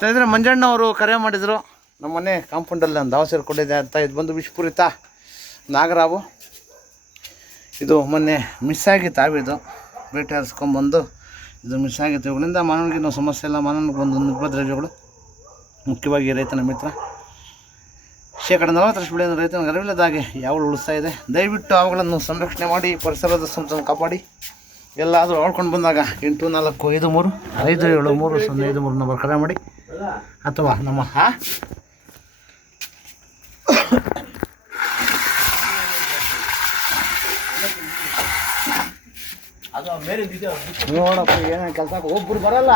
ಸ್ನೇಹಿತರೆ, ಮಂಜಣ್ಣ ಅವರು ಕರೆ ಮಾಡಿದರು. ನಮ್ಮ ಮನೆ ಕಾಂಪೌಂಡಲ್ಲಿ ನಾನು ದಾವ ಸೇರಿಕೊಂಡಿದ್ದೆ ಅಂತ. ಇದು ಬಂದು ವಿಷಪೂರಿತ ನಾಗರಾವು. ಇದು ಮೊನ್ನೆ ಮಿಸ್ ಆಗಿತ್ತು. ಆವಿದು ಬೇಟೆ ಹರಿಸ್ಕೊಂಬಂದು ಇದು ಮಿಸ್ ಆಗಿತ್ತು. ಇವುಗಳಿಂದ ಮಾನವನಿಗೆ ಸಮಸ್ಯೆ ಇಲ್ಲ. ಮಾನವನಿಗೆ ಒಂದು ನಿರ್ಬಂಧಗಳು, ಮುಖ್ಯವಾಗಿ ರೈತನ ಮಿತ್ರ. ಶೇಕಡ 40% ಬೆಳೆಯನ್ನು ರೈತನಿಗೆ ಅರಿವಿಲ್ಲದಾಗೆ ಯಾವಳು ಉಳಿಸ್ತಾ ಇದೆ. ದಯವಿಟ್ಟು ಅವುಗಳನ್ನು ಸಂರಕ್ಷಣೆ ಮಾಡಿ, ಪರಿಸರದ ಸಂಪತ್ತನ್ನು ಕಾಪಾಡಿ. ಎಲ್ಲಾದರೂ ಆಡ್ಕೊಂಡು ಬಂದಾಗ 8453 573 ನಂಬರ್ ಕರೆ ಮಾಡಿ, ಅಥವಾ ನಮ್ಮ ನೋಡಪ್ಪ ಏನೇನು ಕೆಲಸಕ್ಕೆ ಒಬ್ಬರು ಬರಲ್ಲ.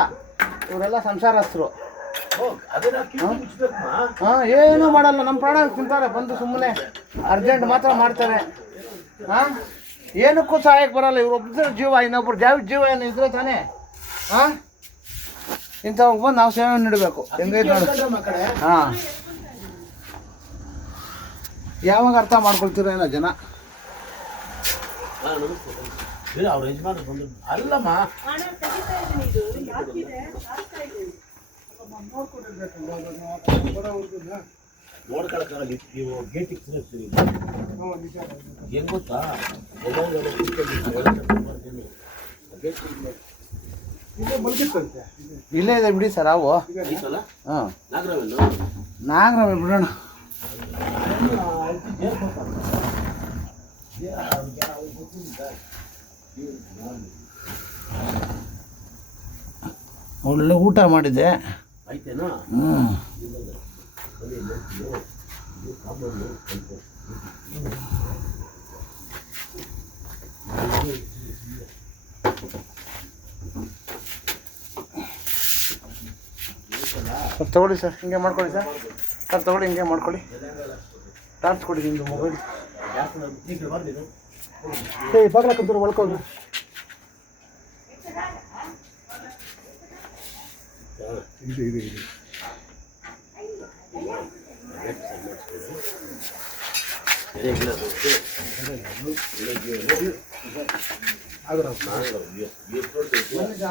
ಇವರೆಲ್ಲ ಸಂಸಾರಸ್ಥರು. ಹಾಂ, ಏನೂ ಮಾಡಲ್ಲ. ನಮ್ಮ ಪ್ರಾಣ ತಿಂತಾರೆ ಬಂದು. ಸುಮ್ಮನೆ ಅರ್ಜೆಂಟ್ ಮಾತ್ರ ಮಾಡ್ತಾರೆ. ಹಾಂ, ಏನಕ್ಕೂ ಸಹಾಯಕ್ಕೆ ಬರಲ್ಲ. ಇವ್ರೊಬ್ಬರ ಜೀವ, ಇನ್ನೊಬ್ರು ಜೀವ ಏನು ಇದ್ರೆ ತಾನೇ. ಹಾಂ, ಇಂಥವಾಗ ಬಂದು ನಾವು ಸೇವೆ ನೀಡಬೇಕು. ಹೆಂಗೈತೆ ನೋಡಿ. ಹಾಂ, ಯಾವಾಗ ಅರ್ಥ ಮಾಡ್ಕೊಳ್ತೀರ ಏನೋ ಜನ. ಅವ್ರ ಯಜಮಾನ ಬಂದು ಅಲ್ಲಮ್ಮ ನೋಡ್ಕೊಳಕ್ಕಾಗಲ್ಲ. ನೀವು ಗೇಟ್ ಇಕ್ಕಿರ್ತೀರಿ. ಹೆಂಗ್ ಗೊತ್ತಾ, ಇಲ್ಲೇ ಇದೆ ಬಿಡಿ ಸರ್. ಅವು ಹಾಂ, ನಾಗರವೇ ಬಿಡೋಣ. ಒಳ್ಳೆ ಊಟ ಮಾಡಿದ್ದೆ. ಆಯ್ತೇನಾ? ಸರ್ ತಗೊಳ್ಳಿ ಸರ್, ಹಿಂಗೆ ಮಾಡ್ಕೊಳ್ಳಿ ಸರ್. ಸರ್ ತಗೊಳ್ಳಿ, ಹಿಂಗೆ ಮಾಡ್ಕೊಳ್ಳಿ. ಟಾರ್ಚ್ ಕೊಡಿ ನಿಮ್ಮದು ಮೊಬೈಲ್. ಬಾಗ್ಲಾಕಂತೂ ಒಳ್ಕೊಂಡು ಇದೆ.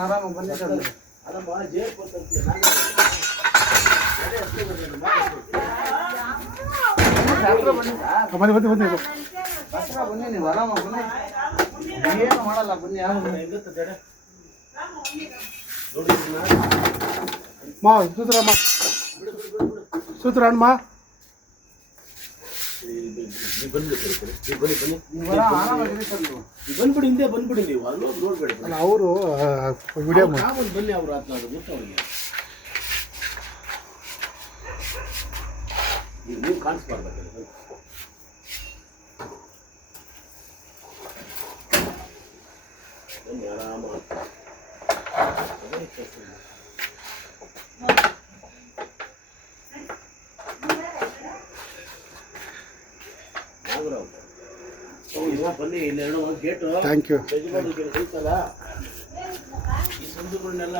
ಆರಾಮ ಬನ್ನಿ ಸರ್. ಬನ್ನಿ ನೀವು ಆರಾಮ ಬನ್ನಿ. ಏನು ಮಾಡಲ್ಲ ಬನ್ನಿ. ಮಾ ಸೂತ್ರಮ್ಮ ಸೂತ್ರಣ್ಣ ಬಂದ್ಬಿಡಿ, ಹಿಂದೆ ಬಂದ್ಬಿಡಿ. ನೀವು ಅಲ್ಲೋಗಿ ನೋಡ್ಬೇಡಿ. ಅವರು ವಿಡಿಯೋ ಬನ್ನಿ. ಅವ್ರು ಆತ ಗೊತ್ತವ್ರಿಗೆ ನೀವು ಕಾಣಿಸ್ಬಾರ್ದು. ಆರಾಮ ಬನ್ನಿ. ಇಲ್ಲಿ 2 ಗೇಟು. Thank you. ಈ ಸಂದುಗಳನ್ನೆಲ್ಲ